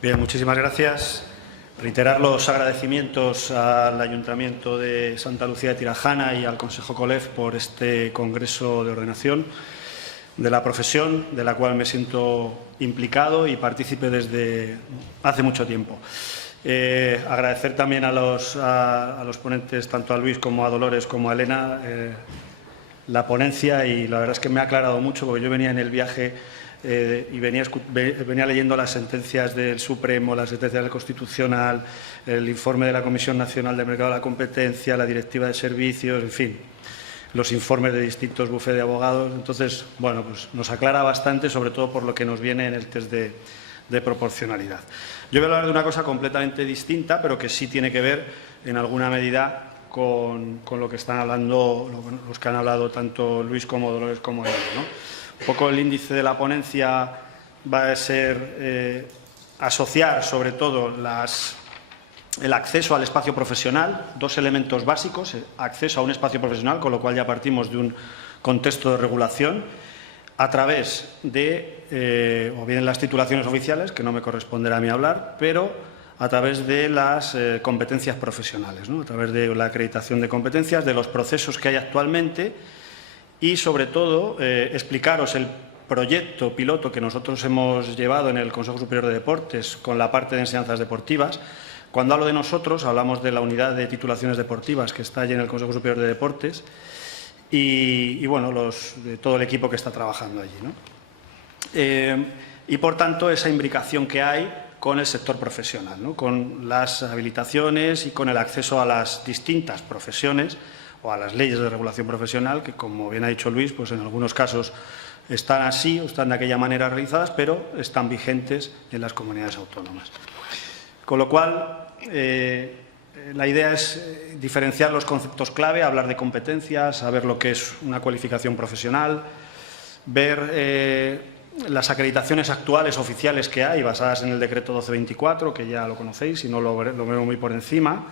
Bien, muchísimas gracias. Reiterar los agradecimientos al Ayuntamiento de Santa Lucía de Tirajana y al Consejo COLEF por este Congreso de Ordenación de la profesión, de la cual me siento implicado y partícipe desde hace mucho tiempo. Agradecer también a los ponentes, tanto a Luis como a Dolores como a Elena, la ponencia, y la verdad es que me ha aclarado mucho, porque yo venía en el viaje y venía leyendo las sentencias del Supremo, las sentencias del Constitucional, el informe de la Comisión Nacional del Mercado de la Competencia, la Directiva de Servicios, en fin, los informes de distintos bufetes de abogados. Entonces, bueno, pues nos aclara bastante, sobre todo por lo que nos viene en el test de proporcionalidad. Yo voy a hablar de una cosa completamente distinta, pero que sí tiene que ver en alguna medida con lo que están hablando, los que han hablado tanto Luis como Dolores como Elena, ¿no? Un poco el índice de la ponencia va a ser asociar sobre todo el acceso al espacio profesional, dos elementos básicos: acceso a un espacio profesional, con lo cual ya partimos de un contexto de regulación, a través de, o bien las titulaciones oficiales, que no me corresponderá a mí hablar, pero a través de las competencias profesionales, ¿no? A través de la acreditación de competencias, de los procesos que hay actualmente y, sobre todo, explicaros el proyecto piloto que nosotros hemos llevado en el Consejo Superior de Deportes con la parte de enseñanzas deportivas. Cuando hablo de nosotros, hablamos de la unidad de titulaciones deportivas que está allí en el Consejo Superior de Deportes y bueno, de todo el equipo que está trabajando allí, ¿no? Y, por tanto, esa imbricación que hay con el sector profesional, ¿no? Con las habilitaciones y con el acceso a las distintas profesiones o a las leyes de regulación profesional, que, como bien ha dicho Luis, pues en algunos casos están así o están de aquella manera realizadas, pero están vigentes en las comunidades autónomas. Con lo cual, la idea es diferenciar los conceptos clave, hablar de competencias, saber lo que es una cualificación profesional, ver las acreditaciones actuales oficiales que hay, basadas en el decreto 1224, que ya lo conocéis y no lo veo muy por encima,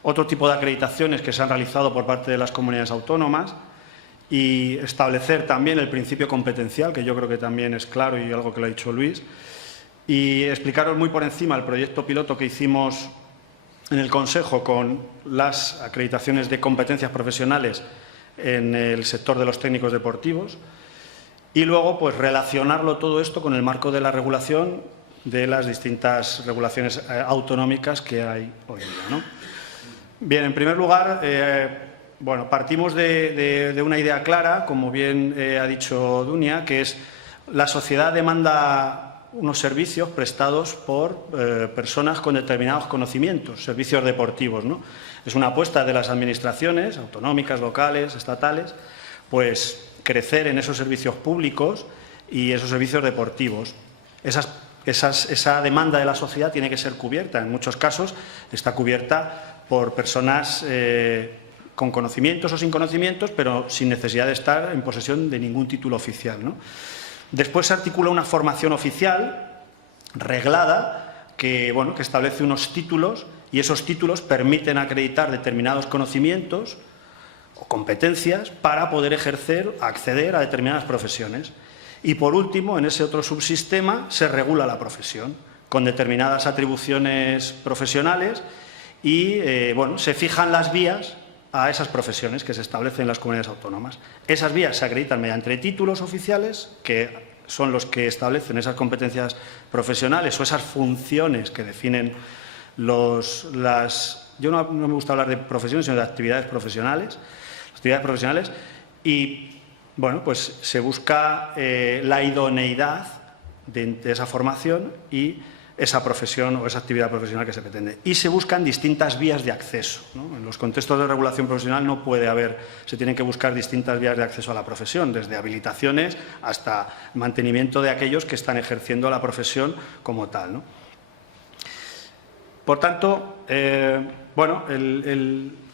otro tipo de acreditaciones que se han realizado por parte de las comunidades autónomas, y establecer también el principio competencial, que yo creo que también es claro y algo que lo ha dicho Luis, y explicaros muy por encima el proyecto piloto que hicimos en el Consejo con las acreditaciones de competencias profesionales en el sector de los técnicos deportivos, y luego pues relacionarlo todo esto con el marco de la regulación de las distintas regulaciones autonómicas que hay hoy día, ¿no? Bien, en primer lugar, bueno, partimos de una idea clara, como bien ha dicho Dunia, que es la sociedad demanda unos servicios prestados por personas con determinados conocimientos, servicios deportivos, ¿no? Es una apuesta de las administraciones autonómicas, locales, estatales, pues crecer en esos servicios públicos y esos servicios deportivos. Esa demanda de la sociedad tiene que ser cubierta. En muchos casos está cubierta por personas con conocimientos o sin conocimientos, pero sin necesidad de estar en posesión de ningún título oficial, ¿no? Después se articula una formación oficial reglada que establece unos títulos, y esos títulos permiten acreditar determinados conocimientos o competencias para poder acceder a determinadas profesiones. Y, por último, en ese otro subsistema se regula la profesión con determinadas atribuciones profesionales y se fijan las vías a esas profesiones que se establecen en las comunidades autónomas. Esas vías se acreditan mediante títulos oficiales, que son los que establecen esas competencias profesionales o esas funciones que definen yo no me gusta hablar de profesiones, sino de actividades profesionales. Y, bueno, pues se busca la idoneidad de esa formación y esa profesión o esa actividad profesional que se pretende. Y se buscan distintas vías de acceso, ¿no? En los contextos de regulación profesional no puede haber, se tienen que buscar distintas vías de acceso a la profesión, desde habilitaciones hasta mantenimiento de aquellos que están ejerciendo la profesión como tal, ¿no? Por tanto,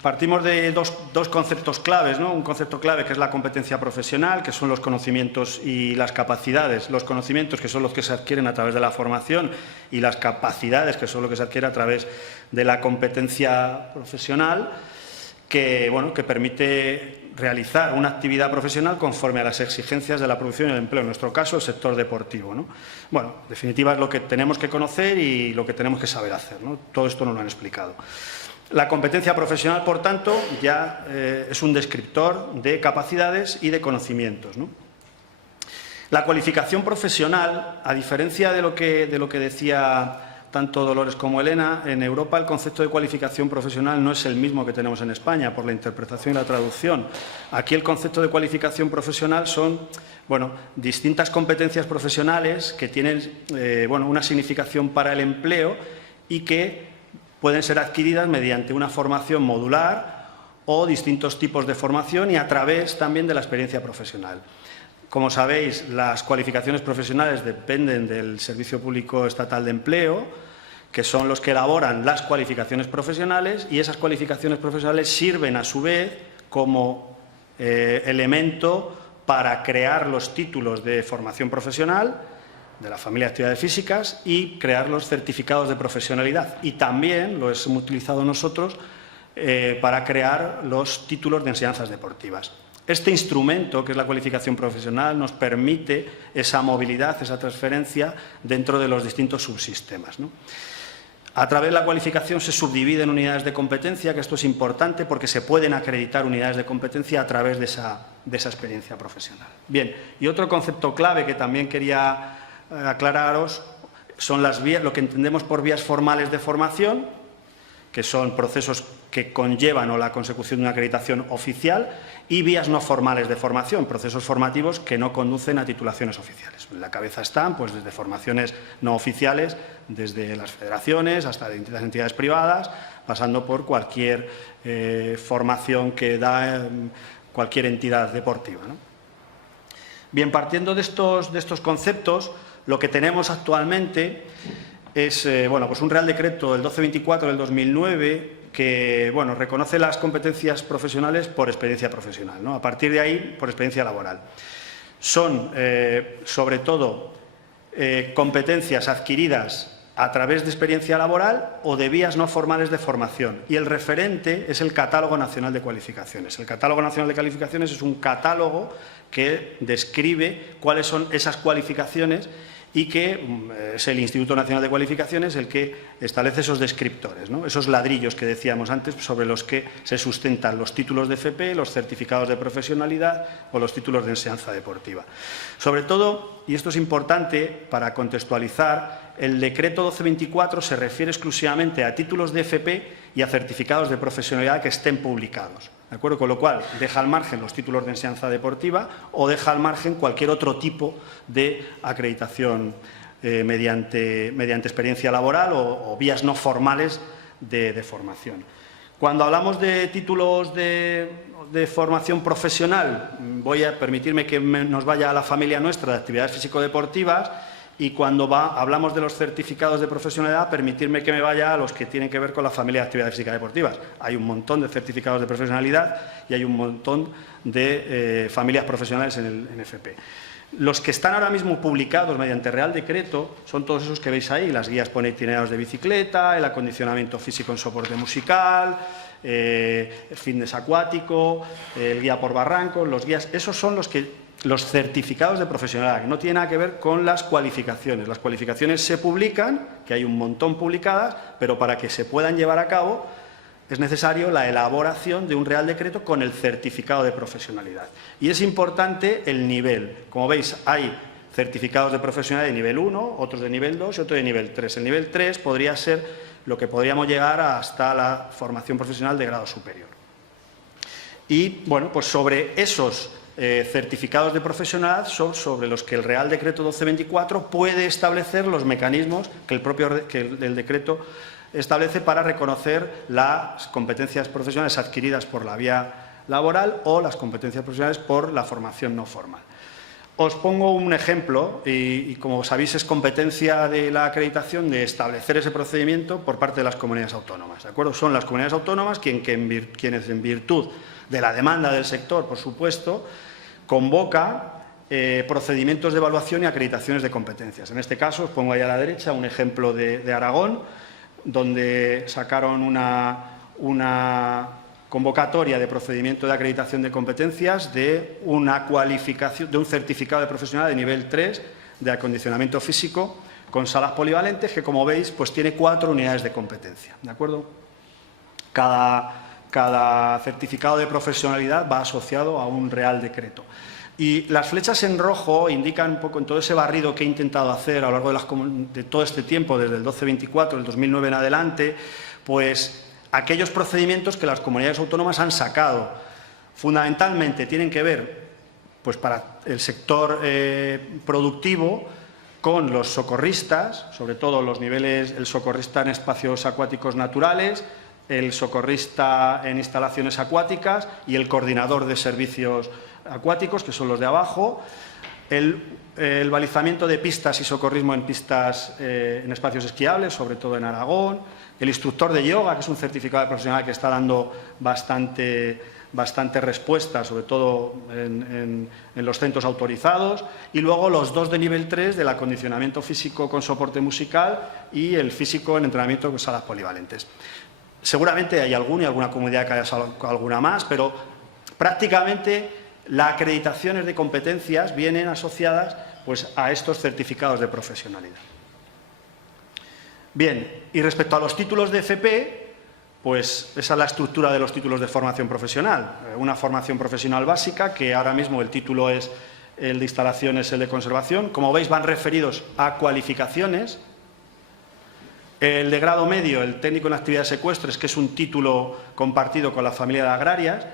partimos de dos conceptos claves, ¿no? Un concepto clave, que es la competencia profesional, que son los conocimientos y las capacidades. Los conocimientos, que son los que se adquieren a través de la formación, y las capacidades, que son los que se adquieren a través de la competencia profesional, que permite realizar una actividad profesional conforme a las exigencias de la producción y el empleo, en nuestro caso el sector deportivo, ¿no? Bueno, en definitiva es lo que tenemos que conocer y lo que tenemos que saber hacer, ¿no? Todo esto nos lo han explicado. La competencia profesional, por tanto, ya es un descriptor de capacidades y de conocimientos, ¿no? La cualificación profesional, a diferencia de lo que decía tanto Dolores como Elena, en Europa el concepto de cualificación profesional no es el mismo que tenemos en España por la interpretación y la traducción. Aquí el concepto de cualificación profesional son distintas competencias profesionales que tienen una significación para el empleo y que pueden ser adquiridas mediante una formación modular o distintos tipos de formación y a través también de la experiencia profesional. Como sabéis, las cualificaciones profesionales dependen del Servicio Público Estatal de Empleo, que son los que elaboran las cualificaciones profesionales, y esas cualificaciones profesionales sirven a su vez como elemento para crear los títulos de formación profesional de la familia de actividades físicas y crear los certificados de profesionalidad. Y también lo hemos utilizado nosotros para crear los títulos de enseñanzas deportivas. Este instrumento, que es la cualificación profesional, nos permite esa movilidad, esa transferencia dentro de los distintos subsistemas, ¿no? A través de la cualificación se subdividen unidades de competencia, que esto es importante porque se pueden acreditar unidades de competencia a través de esa experiencia profesional. Bien, y otro concepto clave que también quería aclararos son las vías, lo que entendemos por vías formales de formación, que son procesos que conllevan la consecución de una acreditación oficial, y vías no formales de formación, procesos formativos que no conducen a titulaciones oficiales. En la cabeza están desde formaciones no oficiales, desde las federaciones hasta las entidades privadas, pasando por cualquier formación que da cualquier entidad deportiva, ¿no? Bien, partiendo de estos conceptos, lo que tenemos actualmente es un Real Decreto del 1224 del 2009 que reconoce las competencias profesionales por experiencia profesional, ¿no? A partir de ahí, por experiencia laboral. Son, sobre todo, competencias adquiridas a través de experiencia laboral o de vías no formales de formación. Y el referente es el Catálogo Nacional de Cualificaciones. El Catálogo Nacional de Cualificaciones es un catálogo que describe cuáles son esas cualificaciones y que es el Instituto Nacional de Cualificaciones el que establece esos descriptores, ¿no? Esos ladrillos que decíamos antes sobre los que se sustentan los títulos de FP, los certificados de profesionalidad o los títulos de enseñanza deportiva. Sobre todo, y esto es importante para contextualizar, el decreto 1224 se refiere exclusivamente a títulos de FP y a certificados de profesionalidad que estén publicados, ¿de acuerdo? Con lo cual, deja al margen los títulos de enseñanza deportiva o deja al margen cualquier otro tipo de acreditación mediante experiencia laboral o vías no formales de formación. Cuando hablamos de títulos de formación profesional, voy a permitirme que nos vaya a la familia nuestra de actividades físico-deportivas. Y cuando hablamos de los certificados de profesionalidad, permitirme que me vaya a los que tienen que ver con la familia de actividades físicas deportivas. Hay un montón de certificados de profesionalidad y hay un montón de familias profesionales en FP. Los que están ahora mismo publicados mediante Real Decreto son todos esos que veis ahí, las guías por itinerarios de bicicleta, el acondicionamiento físico en soporte musical, el fitness acuático, el guía por barrancos, los guías, esos son los certificados de profesionalidad, que no tienen nada que ver con las cualificaciones. Las cualificaciones se publican, que hay un montón publicadas, pero para que se puedan llevar a cabo es necesario la elaboración de un Real Decreto con el certificado de profesionalidad. Y es importante el nivel. Como veis, hay certificados de profesionalidad de nivel 1, otros de nivel 2 y otro de nivel 3. El nivel 3 podría ser lo que podríamos llegar hasta la formación profesional de grado superior. Y, pues sobre esos certificados de profesionalidad son sobre los que el Real Decreto 1224 puede establecer los mecanismos que el decreto establece para reconocer las competencias profesionales adquiridas por la vía laboral o las competencias profesionales por la formación no formal. Os pongo un ejemplo y como sabéis es competencia de la acreditación de establecer ese procedimiento por parte de las comunidades autónomas, ¿de acuerdo? Son las comunidades autónomas quienes en virtud de la demanda del sector, por supuesto, convoca procedimientos de evaluación y acreditaciones de competencias. En este caso, os pongo ahí a la derecha un ejemplo de Aragón, donde sacaron una convocatoria de procedimiento de acreditación de competencias de una cualificación, de un certificado de profesional de nivel 3 de acondicionamiento físico con salas polivalentes que, como veis, pues tiene 4 unidades de competencia, ¿de acuerdo? Cada certificado de profesionalidad va asociado a un Real Decreto. Y las flechas en rojo indican un poco en todo ese barrido que he intentado hacer a lo largo de todo este tiempo, desde el 1224, el 2009 en adelante, pues aquellos procedimientos que las comunidades autónomas han sacado. Fundamentalmente tienen que ver, pues para el sector productivo, con los socorristas, sobre todo los niveles, el socorrista en espacios acuáticos naturales, el socorrista en instalaciones acuáticas y el coordinador de servicios acuáticos, que son los de abajo, el balizamiento de pistas y socorrismo en pistas en espacios esquiables, sobre todo en Aragón, el instructor de yoga, que es un certificado de profesional que está dando bastante respuesta, sobre todo en los centros autorizados, y luego los 2 de nivel 3 del acondicionamiento físico con soporte musical y el físico en entrenamiento con salas polivalentes. Seguramente hay alguna comunidad que haya sacado alguna más, pero prácticamente las acreditaciones de competencias vienen asociadas pues, a estos certificados de profesionalidad. Bien, y respecto a los títulos de FP, pues esa es la estructura de los títulos de formación profesional. Una formación profesional básica, que ahora mismo el título es el de instalaciones, el de conservación. Como veis, van referidos a cualificaciones. El de grado medio, el técnico en actividades secuestres, que es un título compartido con la familia de agrarias,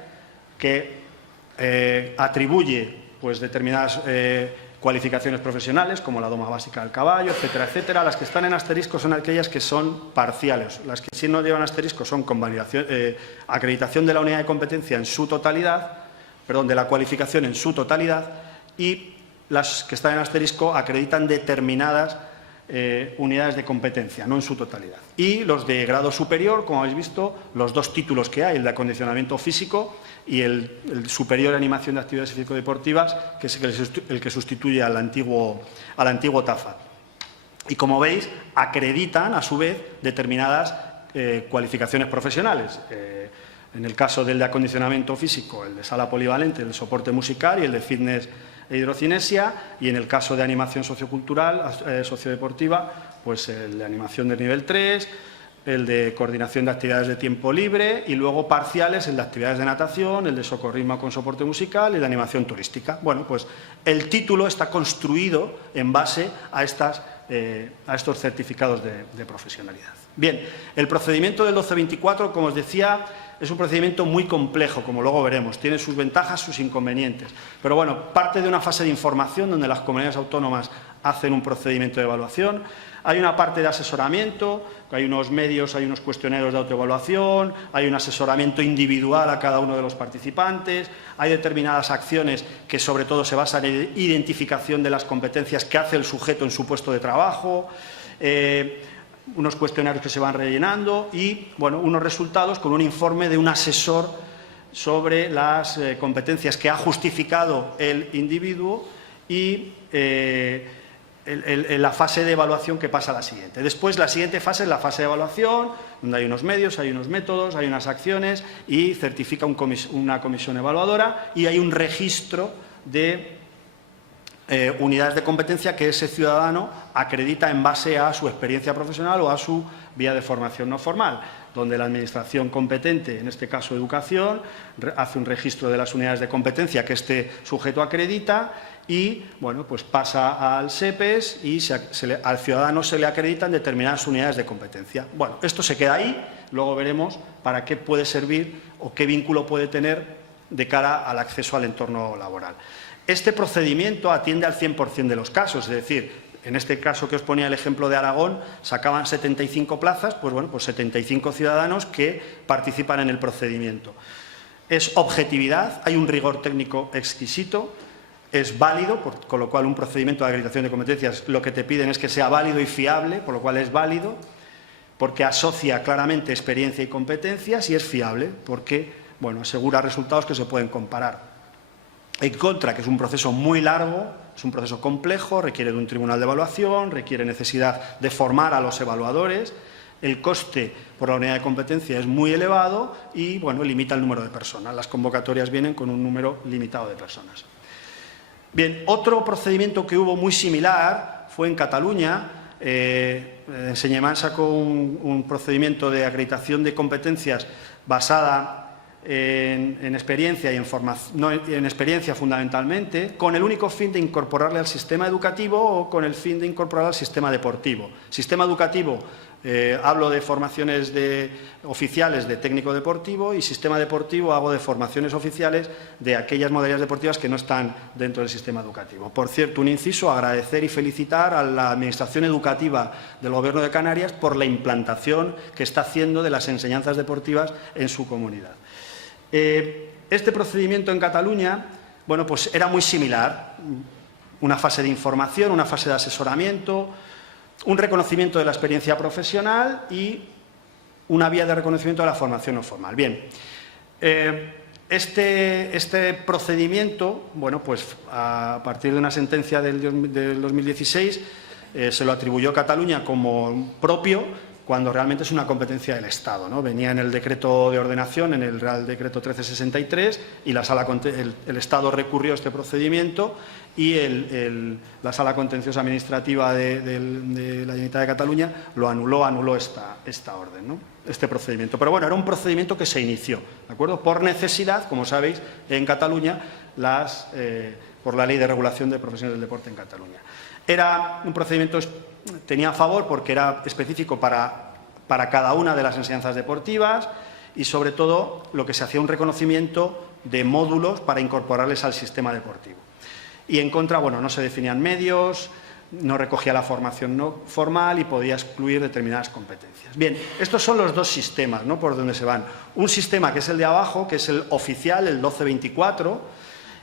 que atribuye pues, determinadas cualificaciones profesionales, como la doma básica del caballo, etcétera, etcétera. Las que están en asterisco son aquellas que son parciales. Las que sí no llevan asterisco son con acreditación de la unidad de competencia en su totalidad, perdón, de la cualificación en su totalidad, y las que están en asterisco acreditan determinadas unidades de competencia, no en su totalidad. Y los de grado superior, como habéis visto, los 2 títulos que hay, el de acondicionamiento físico y el superior de animación de actividades físico-deportivas, que es el que sustituye al antiguo TAFAD. Y como veis, acreditan a su vez determinadas cualificaciones profesionales. En el caso del de acondicionamiento físico, el de sala polivalente, el de soporte musical y el de fitness e hidrocinesia, y en el caso de animación sociocultural, sociodeportiva, pues el de animación del nivel 3, el de coordinación de actividades de tiempo libre y luego parciales, el de actividades de natación, el de socorrismo con soporte musical y el de animación turística. Bueno, pues el título está construido en base a estos certificados de profesionalidad. Bien, el procedimiento del 1224, como os decía, es un procedimiento muy complejo, como luego veremos. Tiene sus ventajas, sus inconvenientes. Pero bueno, parte de una fase de información donde las comunidades autónomas hacen un procedimiento de evaluación. Hay una parte de asesoramiento, hay unos medios, hay unos cuestionarios de autoevaluación, hay un asesoramiento individual a cada uno de los participantes, hay determinadas acciones que sobre todo se basan en identificación de las competencias que hace el sujeto en su puesto de trabajo, unos cuestionarios que se van rellenando y, bueno, unos resultados con un informe de un asesor sobre las competencias que ha justificado el individuo y la fase de evaluación que pasa a la siguiente. Después, la siguiente fase es la fase de evaluación, donde hay unos medios, hay unos métodos, hay unas acciones y certifica una comisión evaluadora y hay un registro de unidades de competencia que ese ciudadano acredita en base a su experiencia profesional o a su vía de formación no formal, donde la administración competente, en este caso educación, hace un registro de las unidades de competencia que este sujeto acredita y, bueno, pues pasa al SEPES y al ciudadano se le acreditan determinadas unidades de competencia. Bueno, esto se queda ahí, luego veremos para qué puede servir o qué vínculo puede tener de cara al acceso al entorno laboral. Este procedimiento atiende al 100% de los casos, es decir, en este caso que os ponía el ejemplo de Aragón, sacaban 75 plazas, pues bueno, pues 75 ciudadanos que participan en el procedimiento. Es objetividad, hay un rigor técnico exquisito, es válido, con lo cual un procedimiento de acreditación de competencias lo que te piden es que sea válido y fiable, por lo cual es válido, porque asocia claramente experiencia y competencias y es fiable, porque, bueno, asegura resultados que se pueden comparar. En contra, que es un proceso muy largo, es un proceso complejo, requiere de un tribunal de evaluación, requiere necesidad de formar a los evaluadores el coste por la unidad de competencia es muy elevado y, bueno, limita el número de personas. Las convocatorias vienen con un número limitado de personas. Bien, otro procedimiento que hubo muy similar fue en Cataluña. Enseñamán sacó un procedimiento de acreditación de competencias basada en experiencia y en experiencia fundamentalmente, con el único fin de incorporarle al sistema educativo o con el fin de incorporar al sistema deportivo. Sistema educativo, hablo de formaciones oficiales de técnico deportivo, y sistema deportivo hago de formaciones oficiales de aquellas modalidades deportivas que no están dentro del sistema educativo. Por cierto, un inciso, agradecer y felicitar a la Administración Educativa del Gobierno de Canarias por la implantación que está haciendo de las enseñanzas deportivas en su comunidad. Este procedimiento en Cataluña, bueno, pues era muy similar. Una fase de información, una fase de asesoramiento, un reconocimiento de la experiencia profesional y una vía de reconocimiento de la formación no formal. Bien, este procedimiento, bueno, pues a partir de una sentencia del 2016 se lo atribuyó Cataluña como propio, cuando realmente es una competencia del Estado, ¿no? Venía en el decreto de ordenación, en el Real Decreto 1363, y el Estado recurrió a este procedimiento y la Sala Contenciosa Administrativa de la Generalitat de Cataluña lo anuló esta orden, ¿no? Este procedimiento. Pero bueno, era un procedimiento que se inició, ¿de acuerdo? Por necesidad, como sabéis, en Cataluña, por la Ley de Regulación de Profesiones del Deporte en Cataluña. Era un procedimiento, tenía a favor porque era específico para cada una de las enseñanzas deportivas y, sobre todo, lo que se hacía un reconocimiento de módulos para incorporarles al sistema deportivo. Y en contra, bueno, no se definían medios, no recogía la formación no formal y podía excluir determinadas competencias. Bien, estos son los dos sistemas, ¿no?, por donde se van. Un sistema que es el de abajo, que es el oficial, el 1224,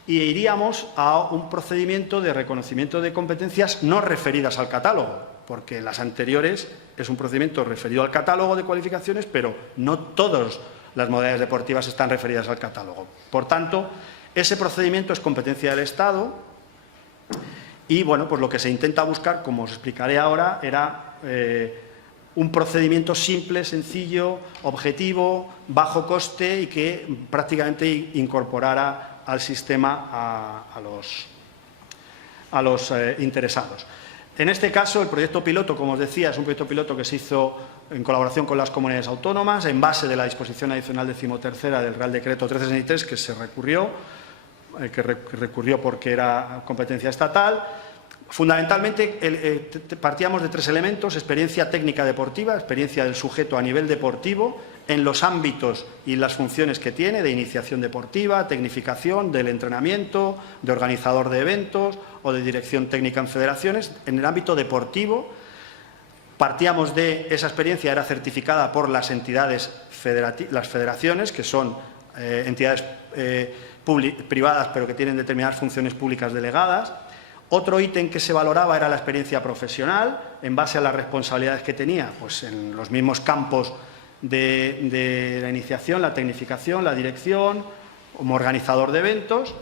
y iríamos a un procedimiento de reconocimiento de competencias no referidas al catálogo, porque las anteriores es un procedimiento referido al catálogo de cualificaciones, pero no todas las modalidades deportivas están referidas al catálogo. Por tanto, ese procedimiento es competencia del Estado y, bueno, pues lo que se intenta buscar, como os explicaré ahora, era un procedimiento simple, sencillo, objetivo, bajo coste y que prácticamente incorporara al sistema a los interesados. En este caso, el proyecto piloto, como os decía, es un proyecto piloto que se hizo en colaboración con las comunidades autónomas, en base de la disposición adicional 13ª del Real Decreto 1363, que se recurrió, porque era competencia estatal. Fundamentalmente, partíamos de tres elementos: experiencia técnica deportiva, experiencia del sujeto a nivel deportivo, en los ámbitos y las funciones que tiene, de iniciación deportiva, tecnificación, del entrenamiento, de organizador de eventos o de dirección técnica en federaciones. En el ámbito deportivo, partíamos de esa experiencia, era certificada por las entidades las federaciones, que son entidades privadas, pero que tienen determinadas funciones públicas delegadas. Otro ítem que se valoraba era la experiencia profesional, en base a las responsabilidades que tenía, pues en los mismos campos de la iniciación, la tecnificación, la dirección, como organizador de eventos.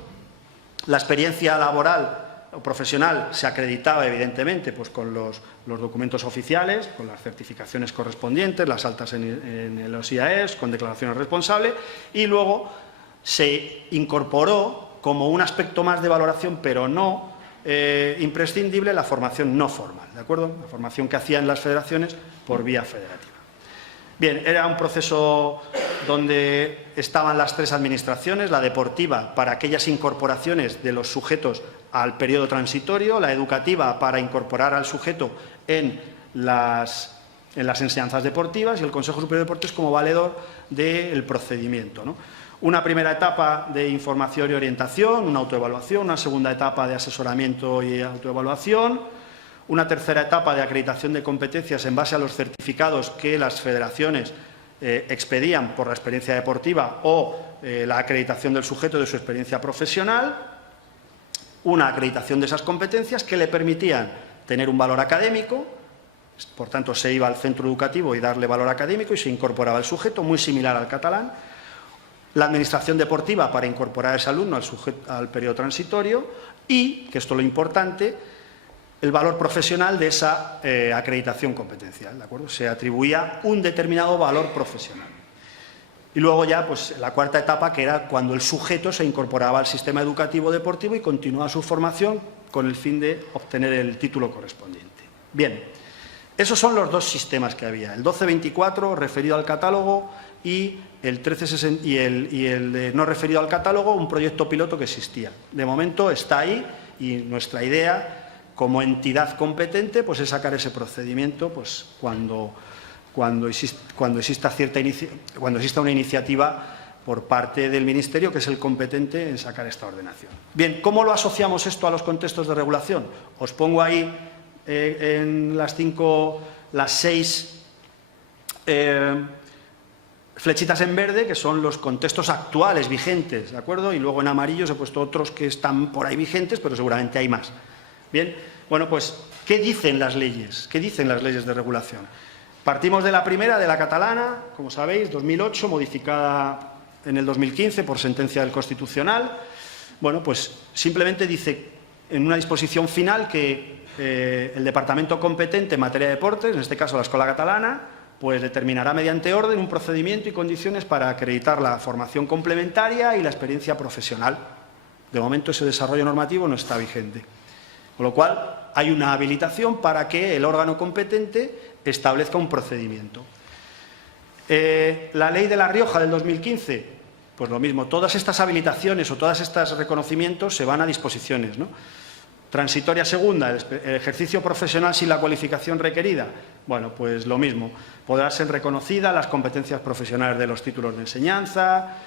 La experiencia laboral o profesional se acreditaba, evidentemente, pues con los documentos oficiales, con las certificaciones correspondientes, las altas en los IAES, con declaraciones responsables, y luego se incorporó como un aspecto más de valoración, pero no imprescindible, la formación no formal, ¿de acuerdo? La formación que hacían las federaciones por vía federativa. Bien, era un proceso donde estaban las tres administraciones: la deportiva para aquellas incorporaciones de los sujetos al periodo transitorio, la educativa para incorporar al sujeto en las enseñanzas deportivas, y el Consejo Superior de Deportes como valedor del procedimiento, ¿no? Una primera etapa de información y orientación, una autoevaluación, una segunda etapa de asesoramiento y autoevaluación, una tercera etapa de acreditación de competencias en base a los certificados que las federaciones expedían por la experiencia deportiva o la acreditación del sujeto de su experiencia profesional, una acreditación de esas competencias que le permitían tener un valor académico. Por tanto, se iba al centro educativo y darle valor académico y se incorporaba el sujeto, muy similar al catalán. La administración deportiva para incorporar a ese alumno al periodo transitorio y, que esto es lo importante, el valor profesional de esa acreditación competencial, ¿de acuerdo? Se atribuía un determinado valor profesional. Y luego ya, pues, la cuarta etapa, que era cuando el sujeto se incorporaba al sistema educativo deportivo y continuaba su formación con el fin de obtener el título correspondiente. Bien, esos son los dos sistemas que había, el 1224 referido al catálogo y el 1360 y el no referido al catálogo, un proyecto piloto que existía. De momento está ahí y nuestra idea, como entidad competente, pues es sacar ese procedimiento pues, cuando exista una iniciativa por parte del Ministerio, que es el competente en sacar esta ordenación. Bien, ¿cómo lo asociamos esto a los contextos de regulación? Os pongo ahí en las 6 flechitas en verde, que son los contextos actuales vigentes, ¿de acuerdo? Y luego en amarillo os he puesto otros que están por ahí vigentes, pero seguramente hay más. Bien, bueno, pues, ¿qué dicen las leyes? ¿Qué dicen las leyes de regulación? Partimos de la primera, de la catalana, como sabéis, 2008, modificada en el 2015 por sentencia del Constitucional. Bueno, pues simplemente dice en una disposición final que el departamento competente en materia de deportes, en este caso la Escola Catalana, pues determinará mediante orden un procedimiento y condiciones para acreditar la formación complementaria y la experiencia profesional. De momento ese desarrollo normativo no está vigente. Con lo cual, hay una habilitación para que el órgano competente establezca un procedimiento. La Ley de La Rioja del 2015, pues lo mismo, todas estas habilitaciones o todos estos reconocimientos se van a disposiciones, ¿no? Transitoria segunda, el ejercicio profesional sin la cualificación requerida. Bueno, pues lo mismo, podrán ser reconocidas las competencias profesionales de los títulos de enseñanza.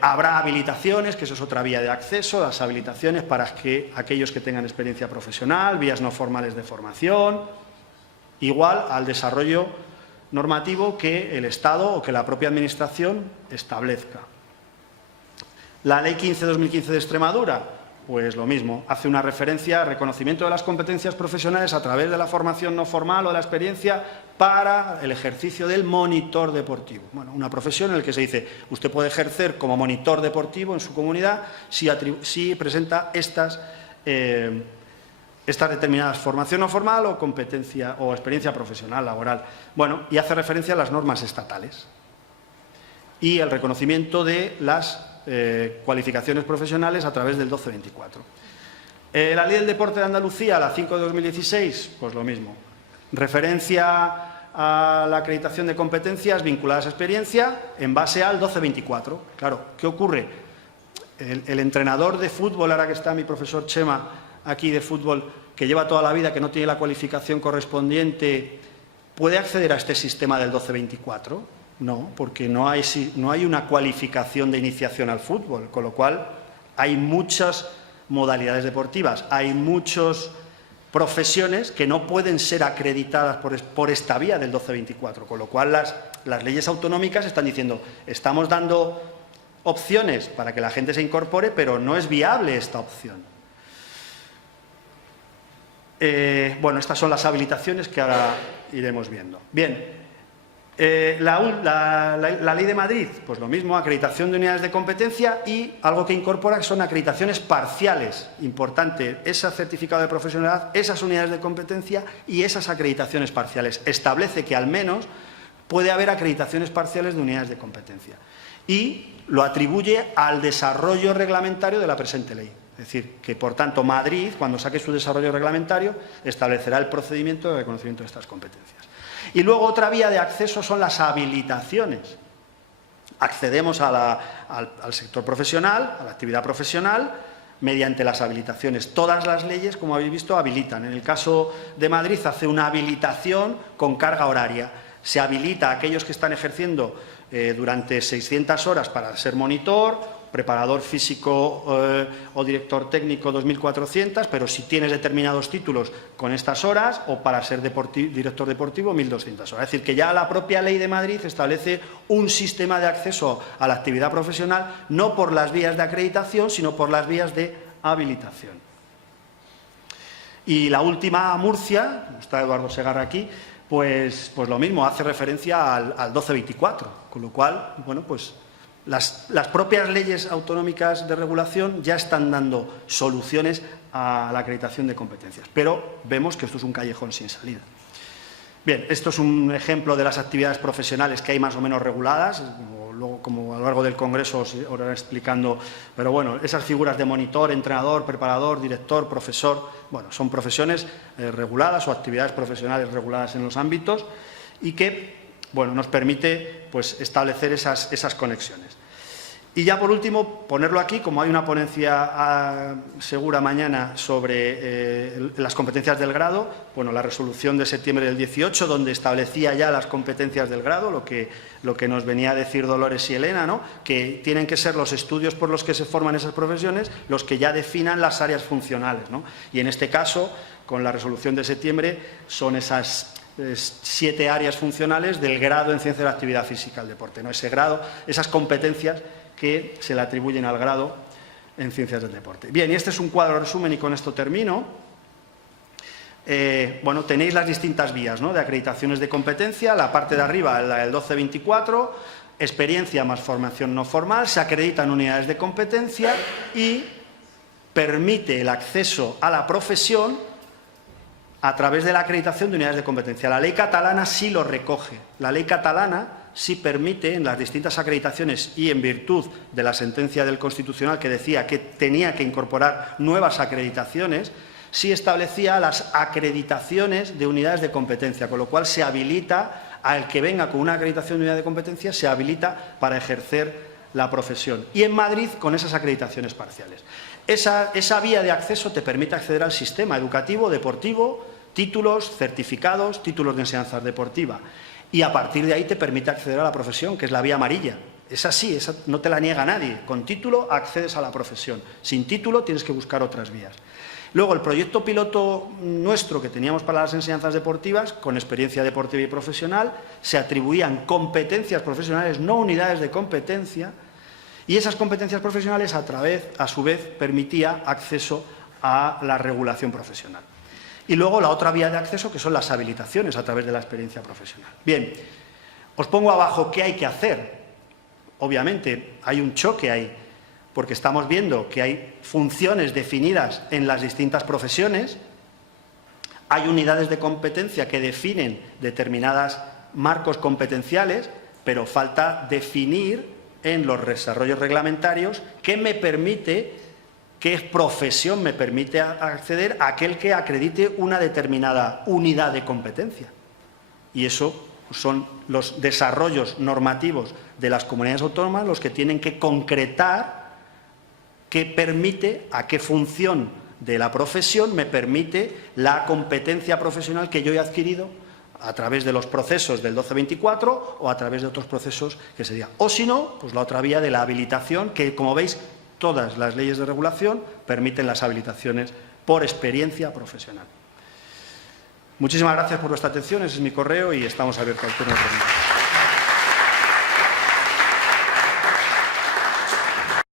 Habrá habilitaciones, que eso es otra vía de acceso, las habilitaciones para que aquellos que tengan experiencia profesional, vías no formales de formación, igual al desarrollo normativo que el Estado o que la propia Administración establezca. La Ley 15/2015 de Extremadura, pues lo mismo, hace una referencia al reconocimiento de las competencias profesionales a través de la formación no formal o de la experiencia para el ejercicio del monitor deportivo. Bueno, una profesión en la que se dice, usted puede ejercer como monitor deportivo en su comunidad si presenta estas determinadas formación no formal o competencia o experiencia profesional laboral. Bueno, y hace referencia a las normas estatales y el reconocimiento de las cualificaciones profesionales a través del 1224. La Ley del Deporte de Andalucía, la 5 de 2016, pues lo mismo. Referencia a la acreditación de competencias vinculadas a experiencia en base al 1224. Claro, ¿qué ocurre? El entrenador de fútbol, ahora que está mi profesor Chema aquí de fútbol, que lleva toda la vida, que no tiene la cualificación correspondiente, ¿puede acceder a este sistema del 1224? No, porque no hay una cualificación de iniciación al fútbol, con lo cual hay muchas modalidades deportivas, hay muchas profesiones que no pueden ser acreditadas por esta vía del 1224, con lo cual las leyes autonómicas están diciendo, estamos dando opciones para que la gente se incorpore, pero no es viable esta opción. Bueno, estas son las habilitaciones que ahora iremos viendo. Bien. La Ley de Madrid, pues lo mismo, acreditación de unidades de competencia y algo que incorpora que son acreditaciones parciales, importante, ese certificado de profesionalidad, esas unidades de competencia y esas acreditaciones parciales. Establece que al menos puede haber acreditaciones parciales de unidades de competencia y lo atribuye al desarrollo reglamentario de la presente ley. Es decir, que por tanto Madrid, cuando saque su desarrollo reglamentario, establecerá el procedimiento de reconocimiento de estas competencias. Y luego otra vía de acceso son las habilitaciones. Accedemos al sector profesional, a la actividad profesional, mediante las habilitaciones. Todas las leyes, como habéis visto, habilitan. En el caso de Madrid hace una habilitación con carga horaria. Se habilita a aquellos que están ejerciendo durante 600 horas para ser monitor, preparador físico o director técnico 2.400, pero si tienes determinados títulos con estas horas o para ser director deportivo 1.200 horas. Es decir, que ya la propia Ley de Madrid establece un sistema de acceso a la actividad profesional no por las vías de acreditación, sino por las vías de habilitación. Y la última, Murcia, está Eduardo Segarra aquí, pues lo mismo, hace referencia al 1224, con lo cual, bueno, pues las propias leyes autonómicas de regulación ya están dando soluciones a la acreditación de competencias. Pero vemos que esto es un callejón sin salida. Bien, esto es un ejemplo de las actividades profesionales que hay más o menos reguladas, como a lo largo del Congreso os iré explicando, pero bueno, esas figuras de monitor, entrenador, preparador, director, profesor, bueno, son profesiones reguladas o actividades profesionales reguladas en los ámbitos y que, bueno, nos permite pues establecer esas conexiones. Y ya por último, ponerlo aquí, como hay una ponencia segura mañana sobre las competencias del grado, bueno, la resolución de septiembre del 18, donde establecía ya las competencias del grado, lo que nos venía a decir Dolores y Elena, ¿no?, que tienen que ser los estudios por los que se forman esas profesiones los que ya definan las áreas funcionales, ¿no? Y en este caso, con la resolución de septiembre, son esas 7 áreas funcionales del grado en Ciencia de la Actividad Física del Deporte, ¿no? Ese grado, esas competencias que se le atribuyen al grado en Ciencias del Deporte. Bien, y este es un cuadro resumen y con esto termino. Bueno, tenéis las distintas vías, ¿no?, de acreditaciones de competencia. La parte de arriba, el 1224, experiencia más formación no formal, se acreditan unidades de competencia y permite el acceso a la profesión a través de la acreditación de unidades de competencia. La ley catalana sí lo recoge. La ley catalana sí permite en las distintas acreditaciones y en virtud de la sentencia del Constitucional que decía que tenía que incorporar nuevas acreditaciones, sí establecía las acreditaciones de unidades de competencia, con lo cual se habilita al que venga con una acreditación de unidad de competencia, se habilita para ejercer la profesión. Y en Madrid con esas acreditaciones parciales. Esa vía de acceso te permite acceder al sistema educativo, deportivo, títulos, certificados, títulos de enseñanza deportiva. Y a partir de ahí te permite acceder a la profesión, que es la vía amarilla. Es así, esa no te la niega nadie. Con título accedes a la profesión. Sin título tienes que buscar otras vías. Luego, el proyecto piloto nuestro que teníamos para las enseñanzas deportivas, con experiencia deportiva y profesional, se atribuían competencias profesionales, no unidades de competencia, y esas competencias profesionales a su vez permitía acceso a la regulación profesional. Y luego la otra vía de acceso, que son las habilitaciones a través de la experiencia profesional. Bien, os pongo abajo qué hay que hacer. Obviamente hay un choque ahí, porque estamos viendo que hay funciones definidas en las distintas profesiones, hay unidades de competencia que definen determinados marcos competenciales, pero falta definir en los desarrollos reglamentarios qué me permite, qué profesión me permite acceder a aquel que acredite una determinada unidad de competencia. Y eso son los desarrollos normativos de las comunidades autónomas los que tienen que concretar qué permite, a qué función de la profesión me permite la competencia profesional que yo he adquirido a través de los procesos del 1224 o a través de otros procesos que sería. O si no, pues la otra vía de la habilitación, que como veis, todas las leyes de regulación permiten las habilitaciones por experiencia profesional. Muchísimas gracias por vuestra atención, ese es mi correo y estamos abiertos al turno de preguntas.